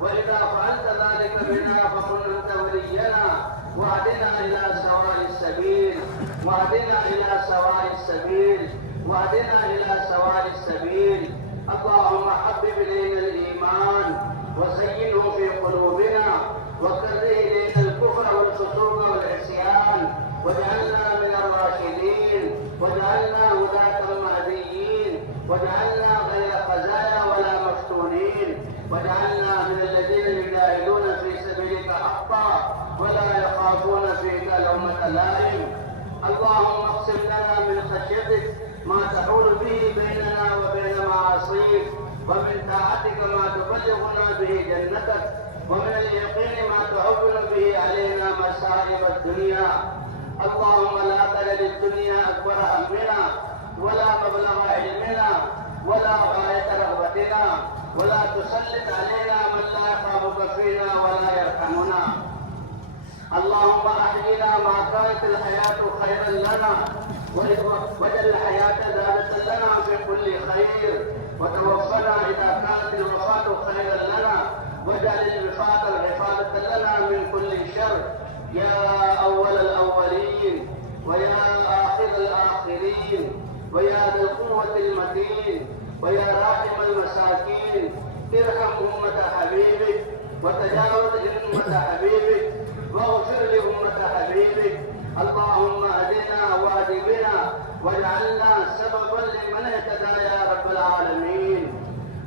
وإذا فعلت ذلك بنا فكن أنت ولينا واهدنا إلى سواء السبيل واهدنا إلى سواء السبيل واهدنا إلى سواء السبيل. اللهم حبب إلينا الإيمان وزينه في قلوبنا وكره إلينا الكفر والفسوق والعصيان واجعلنا من الراشدين واجعلنا هداة المهديين واجعلنا غير خزايا ولا مفتونين واجعلنا من الذين يجاهدون في سبيلك حقا ولا يخافون فيك لومة لائم. اللهم اقسم لنا من خشيتك ما تحول به بيننا وبين معاصيك ومن طاعتك ما تبلغنا به جنتك ومن اليقين ما تهون به علينا مصائب الدنيا. اللهم لا تجعل الدنيا أكبر همنا ولا مبلغ علمنا ولا غاية رغبتنا ولا تسلط علينا من لا يخافك فينا ولا يرحمنا. اللهم أحينا ما كانت الحياة خيرا لنا واجعل الحياة زادة لنا في كل خير وتوفنا إذا كانت الوفاة خيرا لنا واجعل الوفاة العفادة لنا من كل شر. يا أول الأولين ويا آخر الآخرين ويا ذا القوة المتين ويا راحم المساكين ارحم أمة حبيبك وتجاوز أمة حبيبك واغفر لأمة حبيبك. اللهم اهدنا واهد بنا واجعلنا سببا لمن اهتدى يا رب العالمين.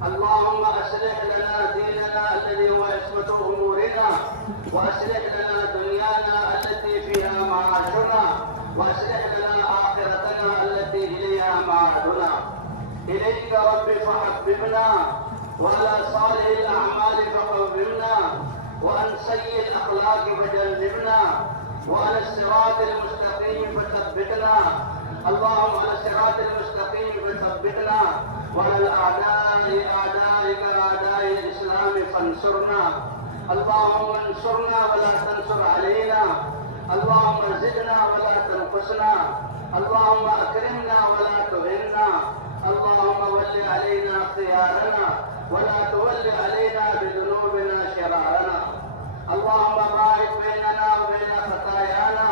اللهم اصلح لنا ديننا الذي هو عصمة امورنا واصلح لنا دنيانا التي فيها معاشنا واصلح لنا اخرتنا التي اليها معادنا. اليك رب فحببنا وعلى صالح الاعمال فقومنا وعن سيء الاخلاق فجنبنا وعلى الصراط المستقيم فثبتنا. اللهم على الصراط المستقيم فثبتنا وعلى الاعداء اعدائك اعداء الاسلام فانصرنا. اللهم انصرنا ولا تنصر علينا. اللهم زدنا ولا تنقصنا. اللهم اكرمنا ولا تهنا. اللهم ول علينا خيارنا ولا تول علينا بذنوبنا شرارنا. اللهم باعد بيننا وبين خطايانا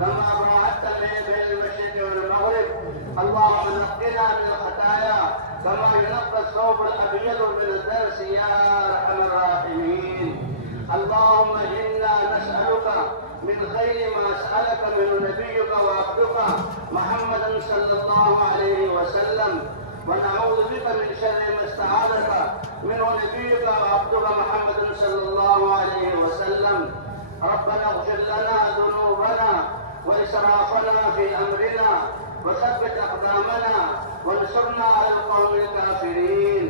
كما باعدت بين المشرق والمغرب. اللهم نقنا من الخطايا كما ينقى الثوب الابيض من الدنس يا ارحم الراحمين. اللهم انا نسالك من خير ما سالك من نبيك وعبدك محمد صلى الله عليه وسلم ونعوذ بك من شر ما استعاذك منه نبيك وعبدك محمد صلى الله عليه وسلم. ربنا اغفر لنا ذنوبنا واسرافنا في امرنا وثبت اقدامنا وانصرنا على القوم الكافرين.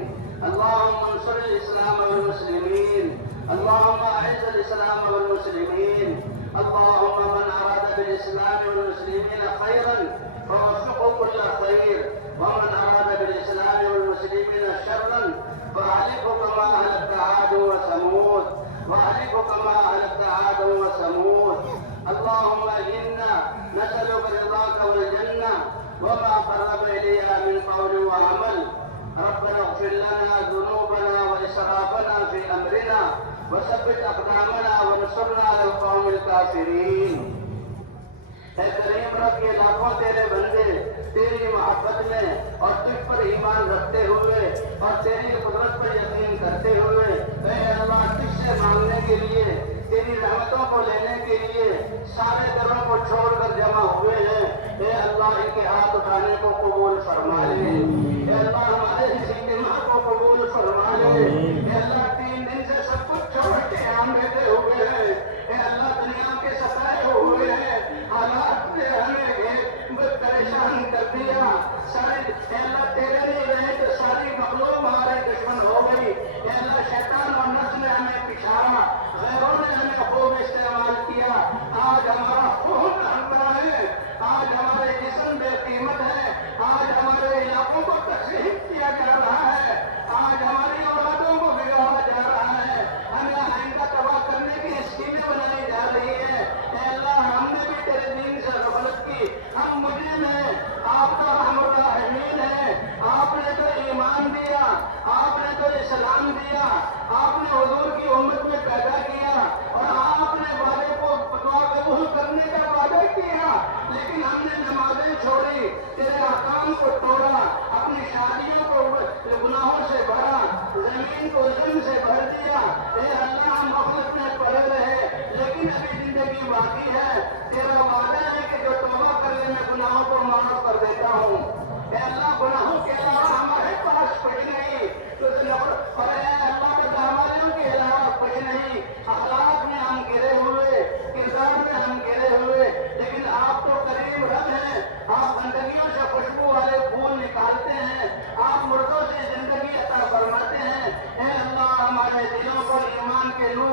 اللهم انصر الاسلام والمسلمين. اللهم اعز الاسلام والمسلمين. اللهم من اراد بالاسلام والمسلمين خيرا فوفقه كل خير ومن اراد بالاسلام والمسلمين شرا فاهلكه كما اهلكت عاد وثمود كما اهلكت عاد وثمود. اللهم انا نسالك رضاك والجنه وما قرب اليها من قول وعمل. ربنا اغفر لنا ذنوبنا واسرافنا في امرنا وثبت اقدامنا وانصرنا على القوم الكافرين. اے کریم رب یہ لاکھوں تیرے بندے تیری محبت میں اور تجھ پر ایمان رکھتے ہوئے اور تیری قدرت پر یقین کرتے ہوئے اے اللہ تجھ سے مانگنے کے لیے تیری رحمتوں کو لینے کے لیے سارے دروں کو چھوڑ کر جمع ہوئے ہیں. اے اللہ ان کے ہاتھ اٹھانے کو قبول فرما لے. اے اللہ ہمارے اس اجتماع کو قبول فرما لے. اے اللہ 3 دن سے سب کچھ چھوڑ کے ہم بیٹھے ہوئے ہیں. اے اللہ دنیا کے ستائے ہوئے ہیں. حالات نے ہمیں پریشان کر دیا. ساری اے اللہ تیرے نہیں رہے تو ساری مخلوق ہمارے دشمن ہو گئی. اے اللہ شیطان اور نفس نے ہمیں پچھاڑا. غیروں نے ہمیں خوب استعمال کیا. آج ہمارا خون ہمارا ہے. آج ہمارے جسم بے قیمت ہے. آج ہمارے علاقوں کو تقسیم کیا جا رہا ہے. آج ہماری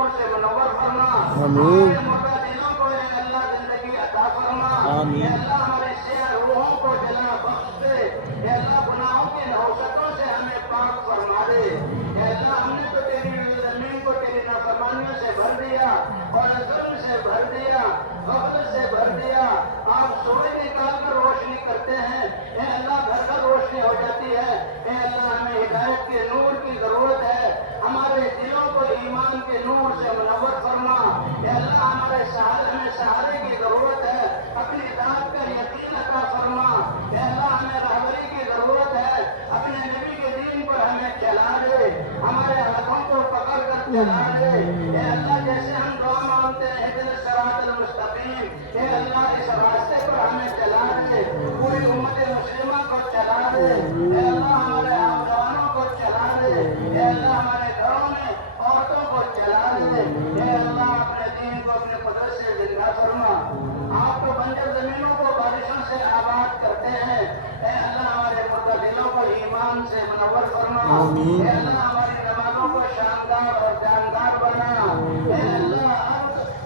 نور سے منور فرما. آمین. ہمارے مردہ دلوں کو اے اللہ زندگی عطا فرما. آمین. اے اللہ ہمارے روحوں کو جلا بخش دے. اے اللہ گناہوں کی نحوستوں سے ہمیں پاک فرما دے. اے اللہ ہم نے تو تیری زمین کو تیری نافرمانیوں سے بھر دیا اور ظلم سے بھر دیا, غفلت سے بھر دیا. آپ سورج نکال کر روشنی کرتے ہیں, اے اللہ گھر گھر روشنی ہو جاتی ہے. اے اللہ ہمیں ہدایت کے نور کی ضرورت ہے. ہمارے دلوں کو ایمان کے نور سے منور فرما. اے اللہ ہمیں سہارے کی ضرورت ہے. اپنی ذات کا یقین عطا فرما. اے اللہ ہمیں رہبری کی ضرورت ہے. اپنے نبی کے دین پر ہمیں چلا دے. ہمارے ہاتھوں کو پکڑ کر چلا دے. اے اللہ جیسے ہم دعا مانگتے ہیں اہدنا الصراط المستقیم, اے اللہ اس راستے پر ہمیں چلا دے. پوری امت مسلمہ کو چلا دے. اے اللہ ہمارے نوجوانوں کو چلا دے. اے اللہ ہمارے گھروں میں عورتوں کو چلا دے. اے اللہ اپنے دین کو اپنے قدرت سے زندہ فرما. آپ تو بنجر زمینوں کو بارشوں سے آباد کرتے ہیں. اے اللہ ہمارے مردہ دلوں کو ایمان سے منور فرما. آمین. اے اللہ ہماری نمازوں کو شاندار اور جاندار بنا. اے اللہ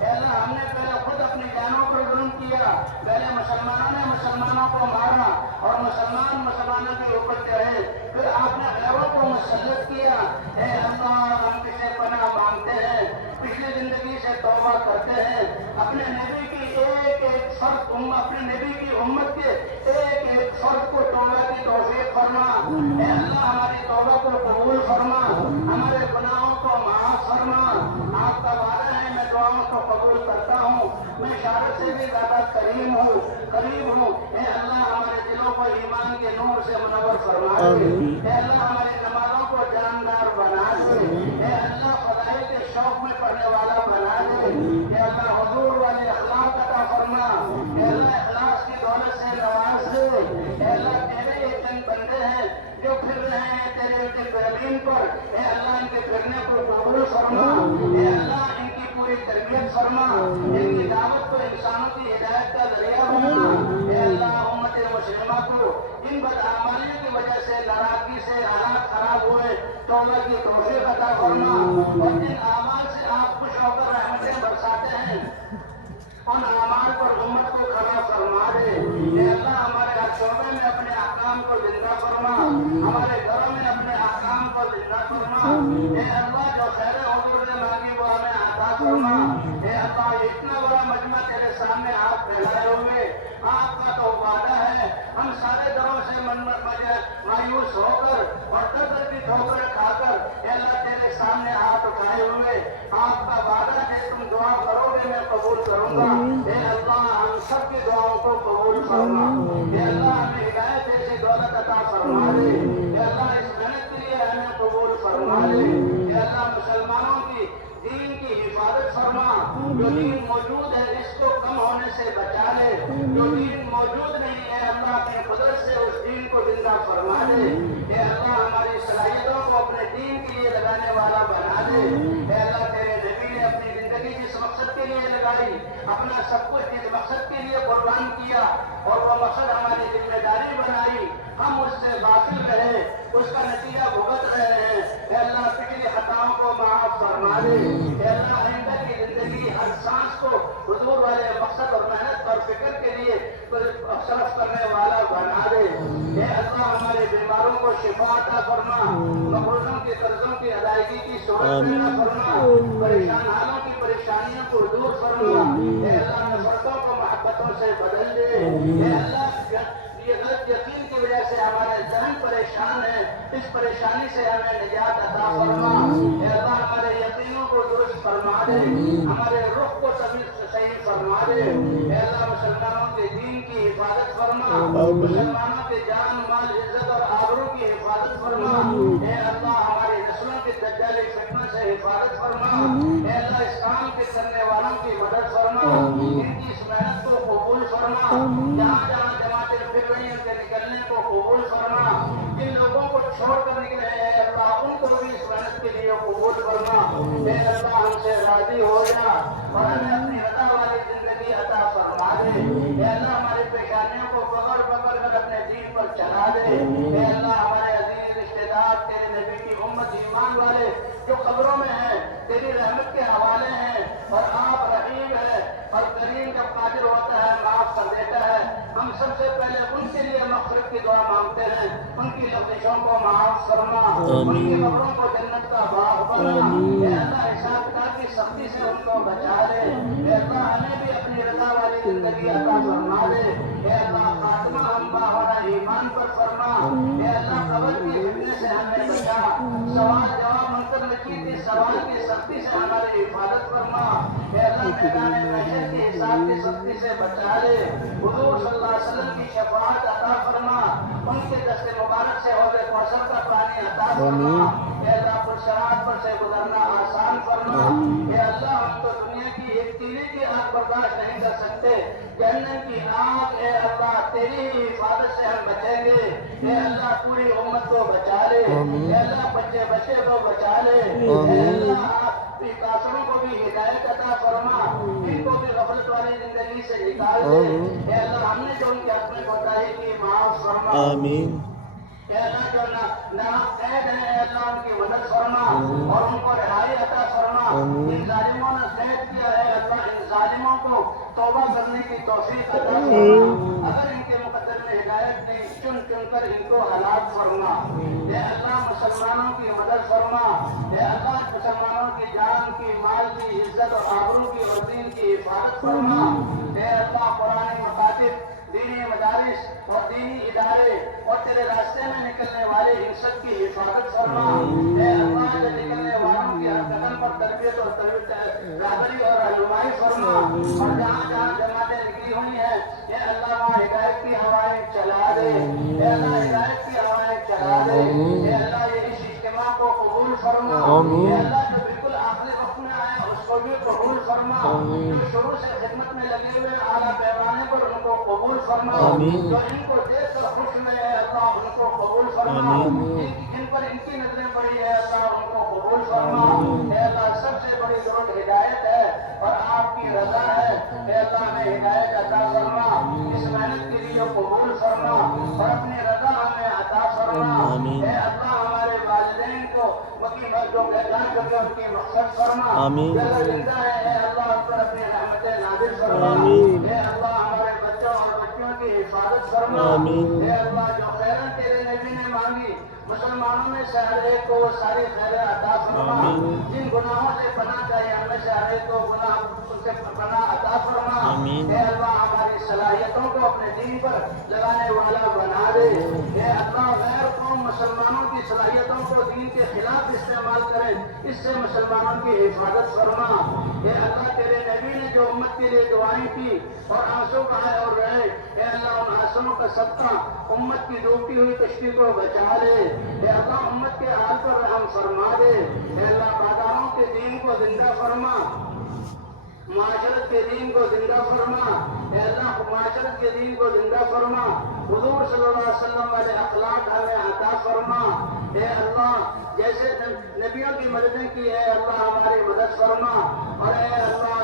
ہم نے پہلے خود اپنی جانوں پر ظلم کیا. پہلے مسلمانوں نے مسلمانوں کو مارا اور مسلمانوں کے اوپر چڑھے. پھر آپ نے غیروں کو مسلط کیا. اے اللہ ہم کسے پناہ مانگتے ہیں. پچھلی زندگی سے توبہ کرتے ہیں. اپنے نبی کی اپنے نبی کی امت کے ایک فرد کو توبہ کی توفیق فرما. اے اللہ ہماری توبہ کو قبول فرما. ہمارے گناہوں کو معاف فرما. آپ کا وعدہ ہے میں دعاؤں کو قبول کرتا ہوں. میں شہادت سے بھی زیادہ قریب ہوں. اے اللہ ہمارے دلوں کو ایمان کے نور سے منور فرما دے. اے اللہ ہماری نمازوں کو جاندار بنا دے. اے اللہ فضائل کے شوق میں پڑھنے والا بنا دے. اے اللہ حضور والے اخلاق عطا فرما. اے اللہ اخلاص کی دولت سے نواز دے. اے اللہ تیرے ایک چند بندے ہیں جو پھر رہے ہیں تیرے قدیم پر. اے اللہ ان کے پھرنے کو قبول فرما. اے اللہ ان کی پوری تربیت فرما. ان کی دعوت کو انسانوں کی ہدایت کا ذریعہ بنا. اے اللہ امت مسلمہ کو ان بدعمالیوں کی وجہ سے ناراضگی سے حالات خراب ہوئے توبہ کی توفیق عطا فرما. اور جن اعمال سے آپ خوش ہو کر رحمتیں برساتے ہیں ان اعمال پر امت کو کھڑا فرما دے. اے اللہ ہمارے ہر شعبے میں اپنے احکام کو زندہ فرما. ہمارے گھروں میں اپنے احکام کو زندہ فرما. اے اللہ جو خیر حضور نے مانگی وہ ہمیں عطا فرما. اے اللہ اتنا بڑا مجمع تیرے سامنے ہاتھ پھیلائے ہوئے آپ کا تو وعدہ ہے. ہم سارے گھروں سے مایوس ہو کر اور در کی ٹھوکریں کھا کر اے اللہ تیرے سامنے ہاتھ اٹھائے ہوئے آپ کا وعدہ ہے تم دعا کرو گے میں قبول کروں گا. اے اللہ ہم سب کی دعاؤں کو قبول فرما. اے اللہ ہمیں ہدایت ایسی دولت عطا فرما دے. اے اللہ اس محنت کے لیے ہمیں قبول فرما دے. اے اللہ مسلمانوں کی دین کی حفاظت فرما. جو دین موجود ہے اس کو کم ہونے سے بچا لے. جو دین موجود نہیں ہے اللہ اپنی قدرت سے اس دین کو زندہ فرما دے. اے اللہ ہماری صلاحیتوں کو اپنے دین کے لیے لگانے والا بنا دے. اے اللہ تیرے نبی نے اپنی زندگی جس مقصد کے لیے لگائی اپنا سب کچھ جس مقصد کے لیے قربان کیا اور وہ مقصد ہماری ذمہ داری بنائی ہم اس سے غافل رہے اس کا نتیجہ بھگت رہے ہیں. اے اللہ پچھلی خطاؤں کو معاف فرما دے. اے اللہ آئندہ کی زندگی ہر سانس کو حضور والے مقصد اور محنت اور فکر کے لیے صرف کرنے والا بنا دے. اے اللہ ہمارے بیماروں کو شفا عطا فرما. مقروضوں کے قرضوں کی ادائیگی کی صورت پیدا فرما. پریشان حالوں کی پریشانیوں کو دور فرما. اے اللہ نفرتوں کو محبتوں سے بدل دے. اے اللہ یہ غلط یقین کی وجہ سے ہمارے ذہن پریشان ہے اس پریشانی سے ہمیں نجات عطا فرما. اے اللہ ہمارے یقینوں کو درست فرما دے. ہمارے رخ کو صحیح فرما دے. اے اللہ مسلمانوں کے دین کی حفاظت فرما. مسلمانوں کے جان مال عزت اور آبرو کی حفاظت فرما. اے اللہ ہماری نسلوں کے دجالی فتنہ سے حفاظت فرما. اے اللہ اس کام کے کرنے والوں کی مدد فرما. ان کی اس محنت کو قبول فرما. جہاں جہاں جماعتیں پھر رہی ہیں ان کے نکلنے کو قبول فرما. جن لوگوں کو چھوڑ کر نکلے ہیں اللہ ان کو بھی اس محنت کے لیے قبول فرما. اے اللہ ہم سے راضی ہو جا اور ہمیں اپنی عطا والی زندگی عطا فرما دے. اے اللہ ہماری پریشانیوں کو پکڑ کر اپنے دین پر چلا دے. اے اللہ ہمارے عزیز رشتے دار تیرے نبی کی امت ایمان والے جو قبروں میں ہیں تیری رحمت کے حوالے ان کی قبروں کو جنت کا باغ بنا. اے اللہ حساب کتاب کی سختی سے ان کو بچا لے. اے اللہ ہمیں بھی اپنی رضا والی زندگی عطا فرما دے. اے اللہ خاتمہ ہم باوڑا ایمان پر فرما. اے اللہ قبر کی فتنے سے ہمیں بچا. سوال جواب منکر نکیر کی سوال کی سختی سے ہماری حفاظت فرما. اے اللہ میدان محشر کی حساب کی سختی سے بچا لے. حضور صلی اللہ علیہ وسلم کی شفاعت عطا فرما. ان کے دست مبارک سے حوض کوثر کا پانی عطا فرما. اے اللہ پرصراط پر سے گزرنا آسان فرما. اے اللہ ہم تو دنیا کی ایک تیرے کی آگ برداشت نہیں کر سکتے. جہنم کی آگ اے اللہ تیری ہی حفاظت سے ہم بچیں گے. اے اللہ پوری امت کو بچا لے. اے اللہ بچے بچے کو بچا لے. اے اللہ آپ کافروں کو بھی ہدایت عطا فرما. ان کو بھی غفلت والی زندگی سے نکال دے. اے اللہ ہم نے جو ان کے حق میں کوتاہی کی معاف فرما. آمین. اے اللہ جو ناحق قید ہیں اے اللہ ان کی مدد فرما اور ان کو رہائی عطا فرما. ان ظالموں نے قید کیا ہے اللہ ان ظالموں کو توبہ کرنے کی توفیق عطا فرما. اگر ان کے مقدر میں ہدایت نہیں چن چن کر ان کو ہلاک فرما. اے اللہ مسلمانوں کی مدد فرما. اے اللہ مسلمانوں کی جان کی مال کی عزت اور آبرو کی اور دین کی حفاظت فرما. اے اللہ قرآن مکاتب دینی مدارس اور دینی ادارے اور تیرے راستے میں نکلنے والے ان سب کی حفاظت فرما. اے اللہ جو نکلنے والوں کی ہر قدم پر تربیت اور رہبری اور رہنمائی فرما. اور جہاں جہاں جماعتیں نکلی ہوئی ہیں اے اللہ وہاں ہدایت کی ہوائیں چلا دے. اے اللہ ہدایت کی ہوائیں چلا دے. اے اللہ یہ اس اجتماع کو قبول فرما. اے اللہ جو بالکل آخری وقت میں آئے اس کو بھی قبول فرما. جو شروع سے خدمت میں لگے ہوئے اعلیٰ پیمانے پر ان کو قبول فرما. جو ان کو دیکھ کر خوش میں ہے اللہ ان کو قبول فرما. جن پر ان کی نظریں پڑی ہے اللہ ان کو قبول فرما. اے اللہ سب سے بڑی ضرورت ہدایت ہے اور آپ کی رضا ہے. اے اللہ ہمیں ہدایت عطا فرما. اس محنت کے لیے قبول فرما اور اپنی رضا ہمیں عطا فرما. اے اللہ ہمارے والدین کو جو میدان کر کے ان کی مقصد فرما. جو زندہ ہے اے اللہ ان پر اپنی رحمتیں نازل فرما. اے اللہ ہمارے بچوں اور بچیوں کی حفاظت فرما. اے اللہ جو خیرن تیرے نبی نے مانگی مسلمانوں میں سے ہر ایک کو وہ ساری خیریں عطا فرما. جن گناہوں سے پناہ چاہیے ہم میں سے ہر ایک کو گناہ ان سے پناہ عطا فرما. اے اللہ ہماری صلاحیتوں کو اپنے دین پر لگانے والا بنا دے. اے اللہ غیر قوم مسلمانوں کی صلاحیتوں کو دین کے خلاف استعمال کرے اس سے مسلمانوں کی حفاظت فرما. اے اللہ تیرے نبی نے جو امت کے لیے دعائیں کی اور آنسو بہائے اور رہے اے اللہ ان آنسوؤں کا صدقہ امت کی ڈوبتی ہوئی کشتی کو بچا لے. اے اللہ امت کے حال پر رحم فرما دے. اے اللہ بازاروں کے دین کو زندہ فرما. معاشرت کے دین کو زندہ فرما. اے اللہ معاشرت کے دین کو زندہ فرما. حضور صلی اللہ علیہ وسلم والے اخلاق ہمیں عطا فرما. اے اللہ جیسے نبیوں کی مددیں کی ہے اللہ ہماری مدد فرما. اور اے اللہ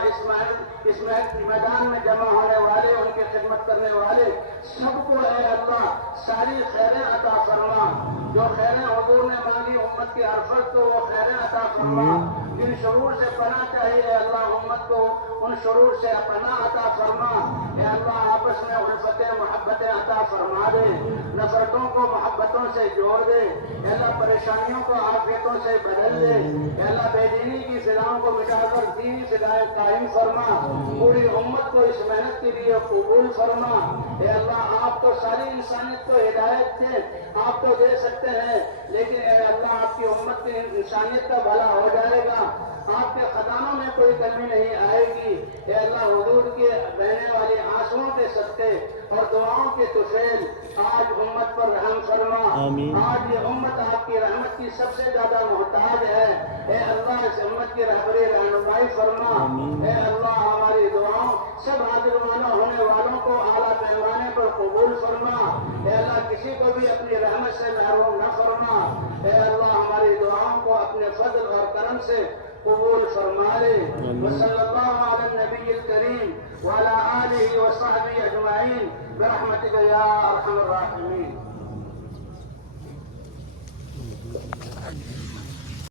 اس میدان میں جمع ہونے والے ان کی خدمت کرنے والے سب کو اے اللہ ساری خیریں عطا فرما. جو خیریں حضور نے مانگی امت کی ہر فرد کو وہ خیریں عطا فرما. جن شرور سے پناہ چاہیے اللہ امت کو ان شرور سے پناہ عطا فرما. اے اللہ آپس میں الفتیں محبتیں عطا فرما دے. نفرتوں کو محبتوں سے جوڑ دے. اے اللہ پریشانیوں کو عافیتوں سے بدل دے. اے اللہ بے دینی کی فضاؤں کو مٹا کر دینی فضائیں قائم فرما. پوری امت کو اس محنت کے لیے قبول فرما. اے اللہ آپ تو ساری انسانیت کو ہدایت دے آپ تو دے سکتے ہیں لیکن اے اللہ آپ کی امت کی انسانیت کا بھلا ہو جائے گا. آپ کے خزانوں میں کوئی کمی نہیں آئے گی. اے اللہ حضور کے بہنے والی آنسوؤں کے صدقے اور دعاؤں کے طفیل آج امت پر رحم فرما. آج یہ امت آپ کی رحمت کی سب سے زیادہ محتاج ہے. اے اللہ اس امت کی رہبری رہنمائی فرما. اے اللہ ہماری دعاؤں سب حاضر ہونے والوں کو اعلیٰ پیمانے پر قبول فرما. اے اللہ کسی کو بھی اپنی رحمت سے محروم نہ فرما. اے اللہ ہماری دعاؤں کو اپنے فضل اور کرم سے قبول فرما لے. وصلی اللہ علی النبی الکریم وعلی آلہ وصحبہ اجمعین برحمتک یا ارحم الراحمین.